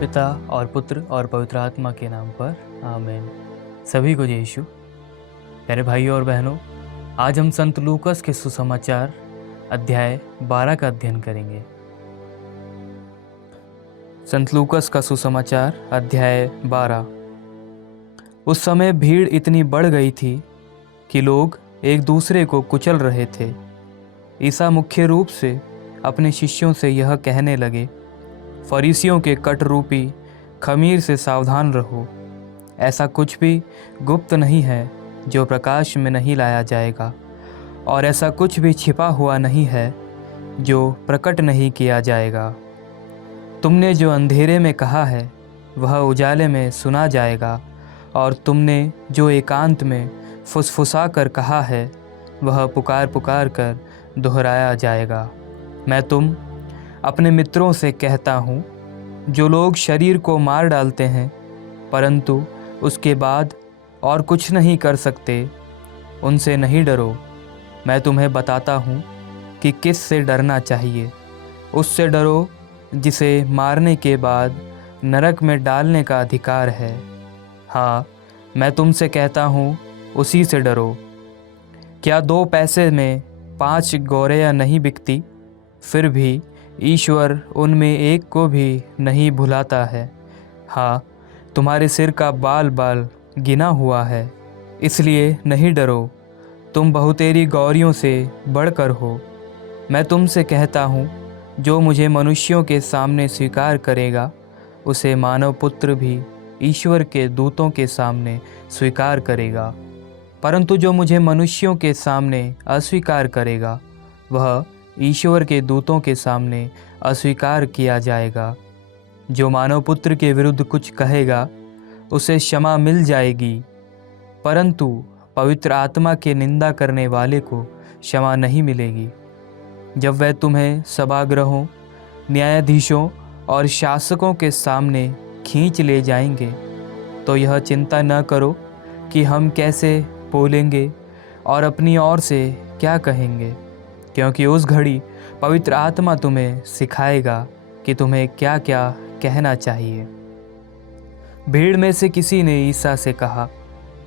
पिता और पुत्र और पवित्र आत्मा के नाम पर आमीन। सभी को जय यीशु। प्यारे भाइयों और बहनों, आज हम संत लूकस के सुसमाचार अध्याय 12 का अध्ययन करेंगे। संत लूकस का सुसमाचार अध्याय 12। उस समय भीड़ इतनी बढ़ गई थी कि लोग एक दूसरे को कुचल रहे थे। ईसा मुख्य रूप से अपने शिष्यों से यह कहने लगे, फरीसियों के कट रूपी खमीर से सावधान रहो। ऐसा कुछ भी गुप्त नहीं है जो प्रकाश में नहीं लाया जाएगा, और ऐसा कुछ भी छिपा हुआ नहीं है जो प्रकट नहीं किया जाएगा। तुमने जो अंधेरे में कहा है वह उजाले में सुना जाएगा, और तुमने जो एकांत में फुसफुसा कर कहा है वह पुकार पुकार कर दोहराया जाएगा। मैं तुम अपने मित्रों से कहता हूँ, जो लोग शरीर को मार डालते हैं परंतु उसके बाद और कुछ नहीं कर सकते, उनसे नहीं डरो। मैं तुम्हें बताता हूँ कि किस से डरना चाहिए। उससे डरो जिसे मारने के बाद नरक में डालने का अधिकार है। हाँ, मैं तुमसे कहता हूँ, उसी से डरो। क्या 2 पैसे में 5 गौरैया नहीं बिकती? फिर भी ईश्वर उनमें एक को भी नहीं भुलाता है। हाँ, तुम्हारे सिर का बाल बाल गिना हुआ है, इसलिए नहीं डरो। तुम बहुतेरी गौरियों से बढ़कर हो। मैं तुमसे कहता हूँ, जो मुझे मनुष्यों के सामने स्वीकार करेगा उसे मानव पुत्र भी ईश्वर के दूतों के सामने स्वीकार करेगा। परंतु जो मुझे मनुष्यों के सामने अस्वीकार करेगा वह ईश्वर के दूतों के सामने अस्वीकार किया जाएगा। जो मानव पुत्र के विरुद्ध कुछ कहेगा उसे क्षमा मिल जाएगी, परंतु पवित्र आत्मा के निंदा करने वाले को क्षमा नहीं मिलेगी। जब वह तुम्हें सभागृहों, न्यायाधीशों और शासकों के सामने खींच ले जाएंगे तो यह चिंता न करो कि हम कैसे बोलेंगे और अपनी ओर से क्या कहेंगे, क्योंकि उस घड़ी पवित्र आत्मा तुम्हें सिखाएगा कि तुम्हें क्या क्या कहना चाहिए। भीड़ में से किसी ने ईसा से कहा,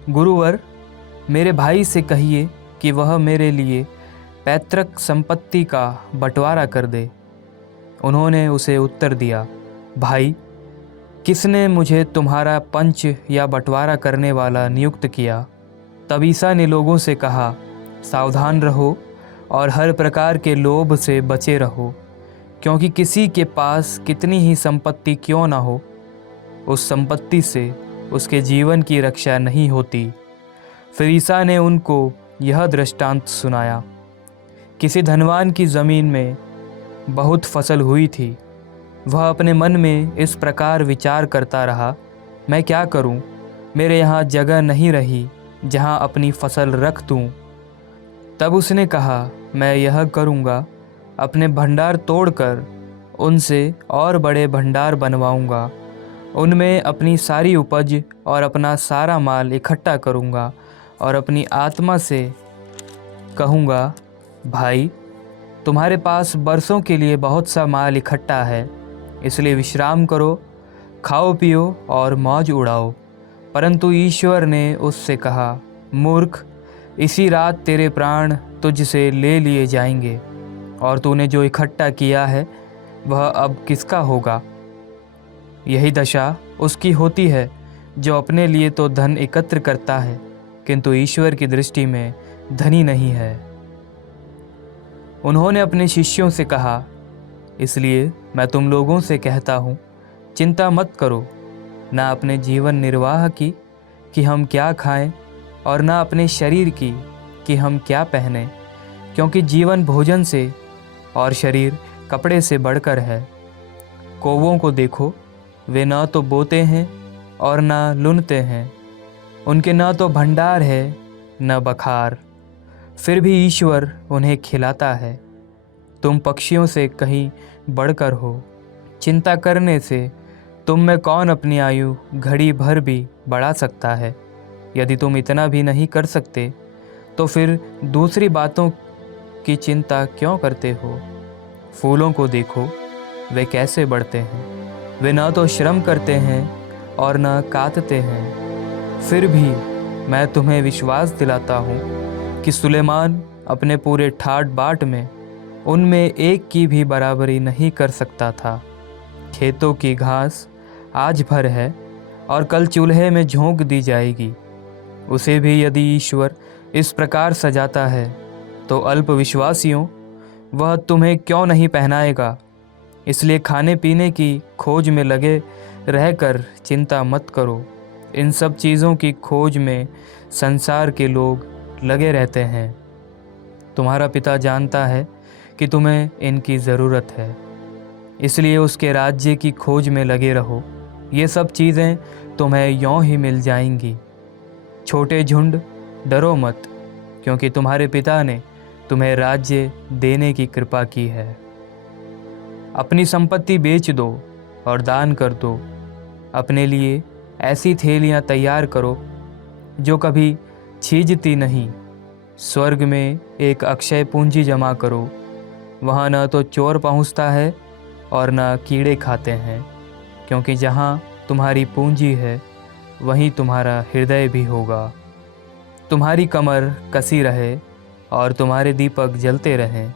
गुरुवर, मेरे भाई से कहिए कि वह मेरे लिए पैतृक संपत्ति का बंटवारा कर दे। उन्होंने उसे उत्तर दिया, भाई, किसने मुझे तुम्हारा पंच या बंटवारा करने वाला नियुक्त किया? तब ईसा ने लोगों से कहा, सावधान रहो और हर प्रकार के लोभ से बचे रहो, क्योंकि किसी के पास कितनी ही संपत्ति क्यों न हो, उस संपत्ति से उसके जीवन की रक्षा नहीं होती। फिर ईसा ने उनको यह दृष्टांत सुनाया। किसी धनवान की ज़मीन में बहुत फसल हुई थी। वह अपने मन में इस प्रकार विचार करता रहा, मैं क्या करूं? मेरे यहाँ जगह नहीं रही जहाँ अपनी फसल रख दूं। तब उसने कहा, मैं यह करूँगा, अपने भंडार तोड़कर उनसे और बड़े भंडार बनवाऊँगा। उनमें अपनी सारी उपज और अपना सारा माल इकट्ठा करूँगा और अपनी आत्मा से कहूँगा, भाई, तुम्हारे पास बरसों के लिए बहुत सा माल इकट्ठा है, इसलिए विश्राम करो, खाओ पियो और मौज उड़ाओ। परंतु ईश्वर ने उससे कहा, मूर्ख, इसी रात तेरे प्राण तुझसे ले लिए जाएंगे, और तूने जो इकट्ठा किया है वह अब किसका होगा? यही दशा उसकी होती है जो अपने लिए तो धन एकत्र करता है किंतु ईश्वर की दृष्टि में धनी नहीं है। उन्होंने अपने शिष्यों से कहा, इसलिए मैं तुम लोगों से कहता हूँ, चिंता मत करो, ना अपने जीवन निर्वाह की कि हम क्या खाएं, और ना अपने शरीर की कि हम क्या पहने, क्योंकि जीवन भोजन से और शरीर कपड़े से बढ़कर है। कौवों को देखो, वे न तो बोते हैं और न लुनते हैं, उनके न तो भंडार है न बखार, फिर भी ईश्वर उन्हें खिलाता है। तुम पक्षियों से कहीं बढ़कर हो। चिंता करने से तुम में कौन अपनी आयु घड़ी भर भी बढ़ा सकता है? यदि तुम इतना भी नहीं कर सकते तो फिर दूसरी बातों की चिंता क्यों करते हो? फूलों को देखो, वे कैसे बढ़ते हैं, वे न तो श्रम करते हैं और न कातते हैं। फिर भी मैं तुम्हें विश्वास दिलाता हूँ कि सुलेमान अपने पूरे ठाट बाट में उनमें एक की भी बराबरी नहीं कर सकता था। खेतों की घास आज भर है और कल चूल्हे में झोंक दी जाएगी। उसे भी यदि ईश्वर इस प्रकार सजाता है तो अल्पविश्वासियों, वह तुम्हें क्यों नहीं पहनाएगा। इसलिए खाने पीने की खोज में लगे रहकर चिंता मत करो। इन सब चीज़ों की खोज में संसार के लोग लगे रहते हैं। तुम्हारा पिता जानता है कि तुम्हें इनकी ज़रूरत है, इसलिए उसके राज्य की खोज में लगे रहो। ये सब चीज़ें तुम्हें यों ही मिल जाएंगी। छोटे झुंड, डरो मत, क्योंकि तुम्हारे पिता ने तुम्हें राज्य देने की कृपा की है। अपनी संपत्ति बेच दो और दान कर दो। अपने लिए ऐसी थैलियाँ तैयार करो जो कभी छीजती नहीं। स्वर्ग में एक अक्षय पूंजी जमा करो। वहाँ न तो चोर पहुँचता है और न कीड़े खाते हैं, क्योंकि जहाँ तुम्हारी पूंजी है वहीं तुम्हारा हृदय भी होगा। तुम्हारी कमर कसी रहे और तुम्हारे दीपक जलते रहें।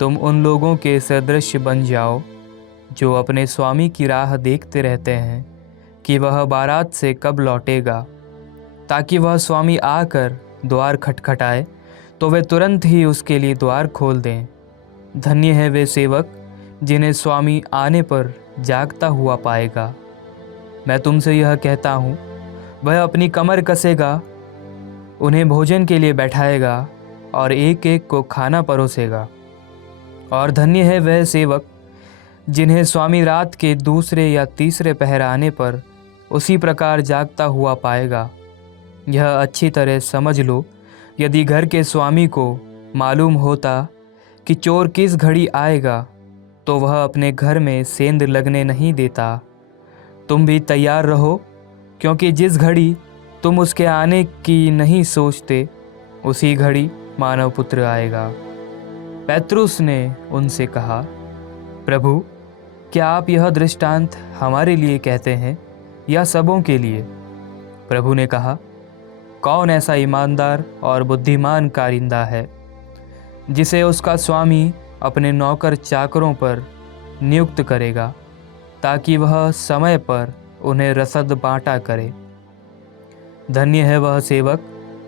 तुम उन लोगों के सदृश बन जाओ जो अपने स्वामी की राह देखते रहते हैं कि वह बारात से कब लौटेगा, ताकि वह स्वामी आकर द्वार खटखटाए तो वे तुरंत ही उसके लिए द्वार खोल दें। धन्य है वे सेवक जिन्हें स्वामी आने पर जागता हुआ पाएगा। मैं तुमसे यह कहता हूँ, वह अपनी कमर कसेगा, उन्हें भोजन के लिए बैठाएगा और एक एक को खाना परोसेगा। और धन्य है वह सेवक जिन्हें स्वामी रात के दूसरे या तीसरे पहर आने पर उसी प्रकार जागता हुआ पाएगा। यह अच्छी तरह समझ लो, यदि घर के स्वामी को मालूम होता कि चोर किस घड़ी आएगा तो वह अपने घर में सेंध लगने नहीं देता। तुम भी तैयार रहो, क्योंकि जिस घड़ी तुम उसके आने की नहीं सोचते उसी घड़ी मानव पुत्र आएगा। पेत्रुस ने उनसे कहा, प्रभु, क्या आप यह दृष्टांत हमारे लिए कहते हैं या सबों के लिए? प्रभु ने कहा, कौन ऐसा ईमानदार और बुद्धिमान कारिंदा है जिसे उसका स्वामी अपने नौकर चाकरों पर नियुक्त करेगा, ताकि वह समय पर उन्हें रसद बांटा करे। धन्य है वह सेवक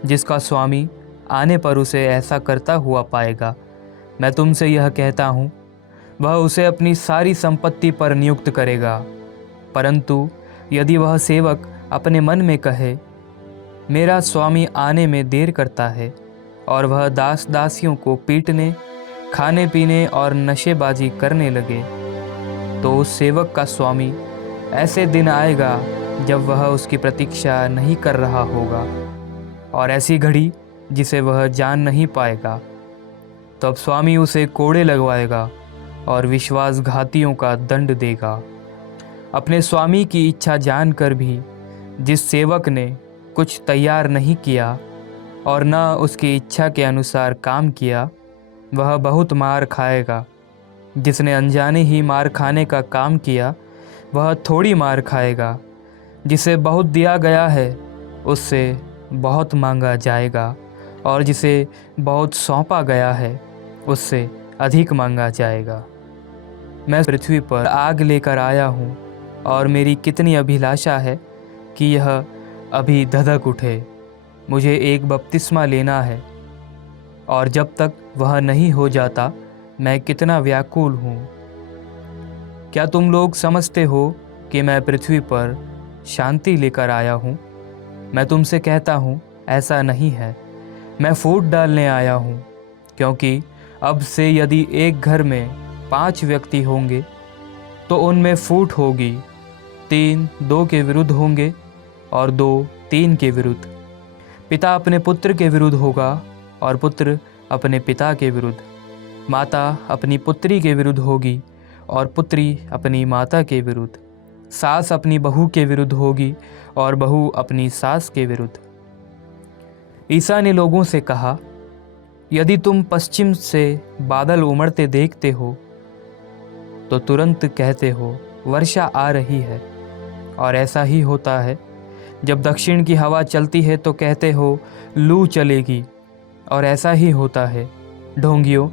जिसका स्वामी आने पर उसे ऐसा करता हुआ पाएगा। मैं तुमसे यह कहता हूँ, वह उसे अपनी सारी संपत्ति पर नियुक्त करेगा। परंतु यदि वह सेवक अपने मन में कहे, मेरा स्वामी आने में देर करता है, और वह दास दासियों को पीटने, खाने पीने और नशेबाजी करने लगे, तो उस सेवक का स्वामी ऐसे दिन आएगा जब वह उसकी प्रतीक्षा नहीं कर रहा होगा, और ऐसी घड़ी जिसे वह जान नहीं पाएगा। तब स्वामी उसे कोड़े लगवाएगा और विश्वासघातियों का दंड देगा। अपने स्वामी की इच्छा जानकर भी जिस सेवक ने कुछ तैयार नहीं किया और न उसकी इच्छा के अनुसार काम किया, वह बहुत मार खाएगा। जिसने अनजाने ही मार खाने का काम किया, वह थोड़ी मार खाएगा। जिसे बहुत दिया गया है उससे बहुत मांगा जाएगा, और जिसे बहुत सौंपा गया है उससे अधिक मांगा जाएगा। मैं पृथ्वी पर आग लेकर आया हूँ, और मेरी कितनी अभिलाषा है कि यह अभी धधक उठे। मुझे एक बपतिस्मा लेना है, और जब तक वह नहीं हो जाता मैं कितना व्याकुल हूँ। क्या तुम लोग समझते हो कि मैं पृथ्वी पर शांति लेकर आया हूँ? मैं तुमसे कहता हूँ, ऐसा नहीं है। मैं फूट डालने आया हूँ, क्योंकि अब से यदि एक घर में 5 व्यक्ति होंगे तो उनमें फूट होगी। 3 2 के विरुद्ध होंगे और 2 3 के विरुद्ध। पिता अपने पुत्र के विरुद्ध होगा और पुत्र अपने पिता के विरुद्ध। माता अपनी पुत्री के विरुद्ध होगी और पुत्री अपनी माता के विरुद्ध। सास अपनी बहू के विरुद्ध होगी और बहू अपनी सास के विरुद्ध। ईसा ने लोगों से कहा, यदि तुम पश्चिम से बादल उमड़ते देखते हो तो तुरंत कहते हो वर्षा आ रही है। और ऐसा ही होता है, जब दक्षिण की हवा चलती है तो कहते हो लू चलेगी, और ऐसा ही होता है। ढोंगियों,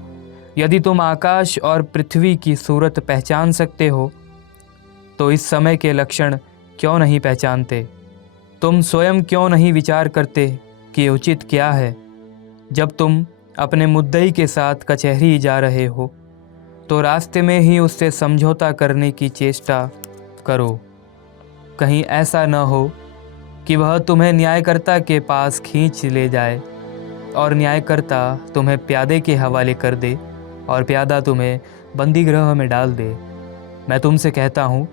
यदि तुम आकाश और पृथ्वी की सूरत पहचान सकते हो तो इस समय के लक्षण क्यों नहीं पहचानते? तुम स्वयं क्यों नहीं विचार करते कि उचित क्या है? जब तुम अपने मुद्दई के साथ कचहरी जा रहे हो तो रास्ते में ही उससे समझौता करने की चेष्टा करो। कहीं ऐसा न हो कि वह तुम्हें न्यायकर्ता के पास खींच ले जाए और न्यायकर्ता तुम्हें प्यादे के हवाले कर दे और प्यादा तुम्हें बंदीगृह में डाल दे। मैं तुमसे कहता हूँ,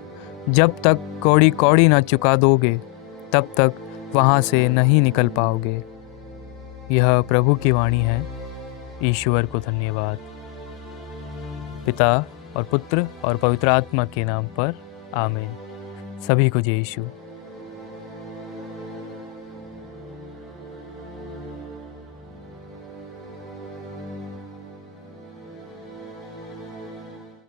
जब तक कौड़ी कौड़ी न चुका दोगे तब तक वहाँ से नहीं निकल पाओगे। यह प्रभु की वाणी है। ईश्वर को धन्यवाद। पिता और पुत्र और पवित्र आत्मा के नाम पर आमीन। सभी को जय यीशु।